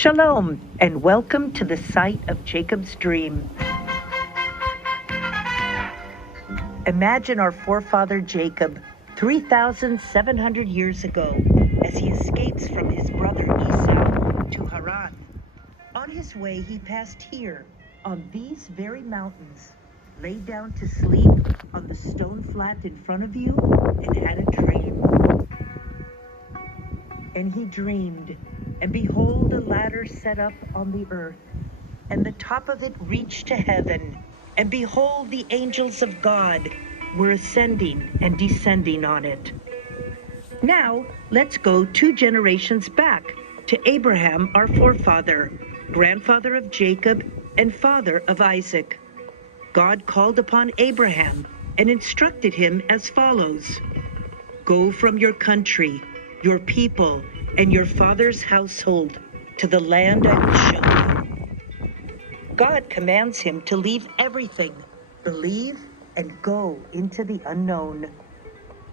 Shalom, and welcome to the site of Jacob's dream. Imagine our forefather Jacob 3,700 years ago as he escapes from his brother Esau to Haran. On his way, he passed here on these very mountains, laid down to sleep on the stone flat in front of you, and had a dream. And he dreamed, and behold, a ladder set up on the earth, and the top of it reached to heaven. And behold, the angels of God were ascending and descending on it. Now, let's go 2 generations back to Abraham, our forefather, grandfather of Jacob, and father of Isaac. God called upon Abraham and instructed him as follows: "Go from your country, your people, and your father's household to the land I will show you." God commands him to leave everything, believe, and go into the unknown.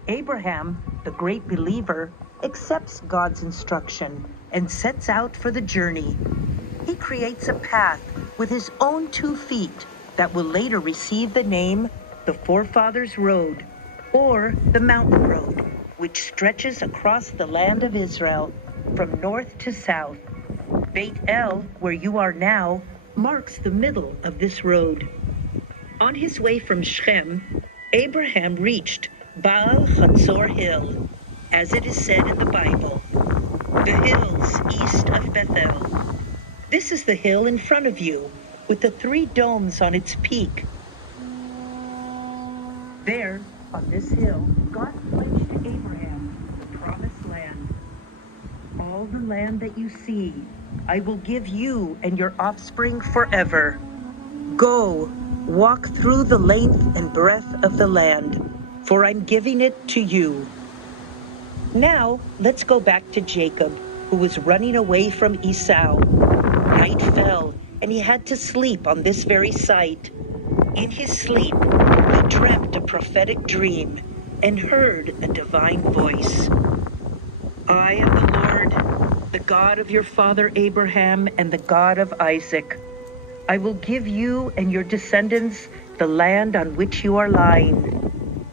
Abraham, the great believer, accepts God's instruction and sets out for the journey. He creates a path with his own 2 feet that will later receive the name the Forefathers' Road, or the Mountain Road, which stretches across the land of Israel from north to south. Beit El, where you are now, marks the middle of this road. On his way from Shechem, Abraham reached Baal Hatzor Hill, as it is said in the Bible, the hills east of Bethel. This is the hill in front of you, with the 3 domes on its peak. There, on this hill, God pledged to Abraham the promised land. All the land that you see, I will give you and your offspring forever. Go, walk through the length and breadth of the land, for I'm giving it to you. Now, let's go back to Jacob, who was running away from Esau. Night fell, and he had to sleep on this very site. In his sleep, he dreamt a prophetic dream and heard a divine voice. "I am the Lord, the God of your father Abraham and the God of Isaac. I will give you and your descendants the land on which you are lying.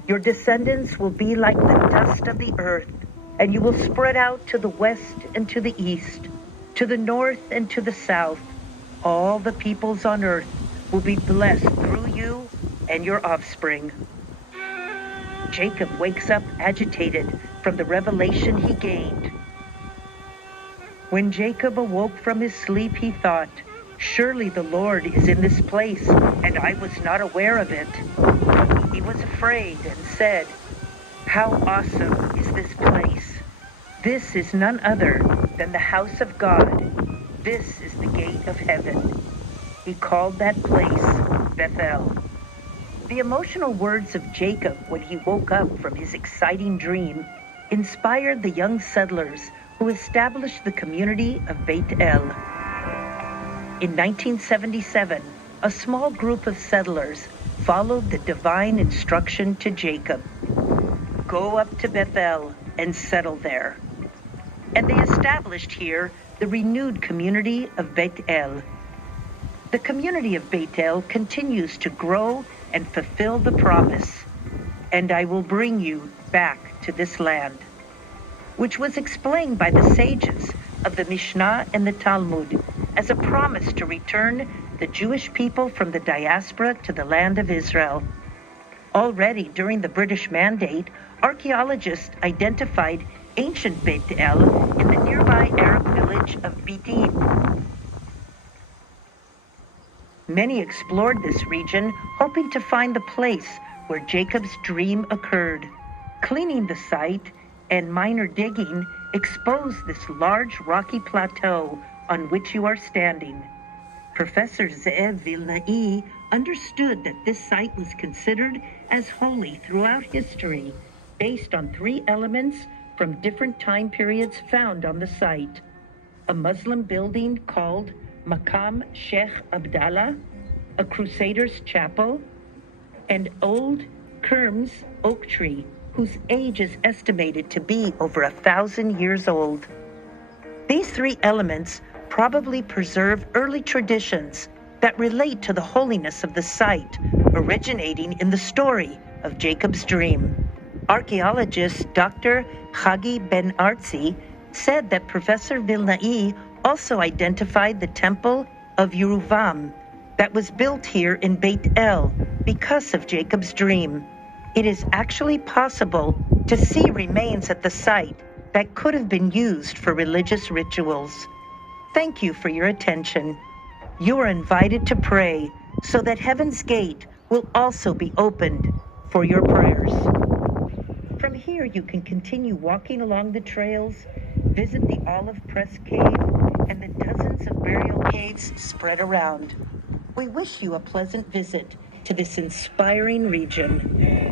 Your descendants will be like the dust of the earth, and you will spread out to the west and to the east, to the north and to the south. All the peoples on earth will be blessed through you and your offspring." Jacob wakes up agitated from the revelation he gained. When Jacob awoke from his sleep, he thought, "Surely the Lord is in this place, and I was not aware of it." He was afraid and said, "How awesome is this place! This is none other than the house of God. This is the gate of heaven." He called that place Bethel. The emotional words of Jacob when he woke up from his exciting dream inspired the young settlers who established the community of Beit El. In 1977, a small group of settlers followed the divine instruction to Jacob: "Go up to Bethel and settle there." And they established here the renewed community of Beit El. The community of Beit El continues to grow and fulfill the promise, "And I will bring you back to this land," which was explained by the sages of the Mishnah and the Talmud as a promise to return the Jewish people from the diaspora to the land of Israel. Already during the British Mandate, archaeologists identified ancient Beit El in the nearby Arab village of Beit. Many explored this region, hoping to find the place where Jacob's dream occurred. Cleaning the site and minor digging exposed this large rocky plateau on which you are standing. Professor Ze'ev Vilnai understood that this site was considered as holy throughout history, based on 3 elements from different time periods found on the site: a Muslim building called Maqam Sheikh Abdallah, a Crusaders' chapel, and old Kerm's oak tree, whose age is estimated to be over 1,000 years old. These 3 elements probably preserve early traditions that relate to the holiness of the site, originating in the story of Jacob's dream. Archaeologist Dr. Hagi Ben-Artzi said that Professor Vilnai also identified the temple of Yeruvam that was built here in Beit El because of Jacob's dream. It is actually possible to see remains at the site that could have been used for religious rituals. Thank you for your attention. You are invited to pray so that Heaven's Gate will also be opened for your prayers. From here, you can continue walking along the trails, visit the Olive Press Cave, and the dozens of burial caves spread around. We wish you a pleasant visit to this inspiring region.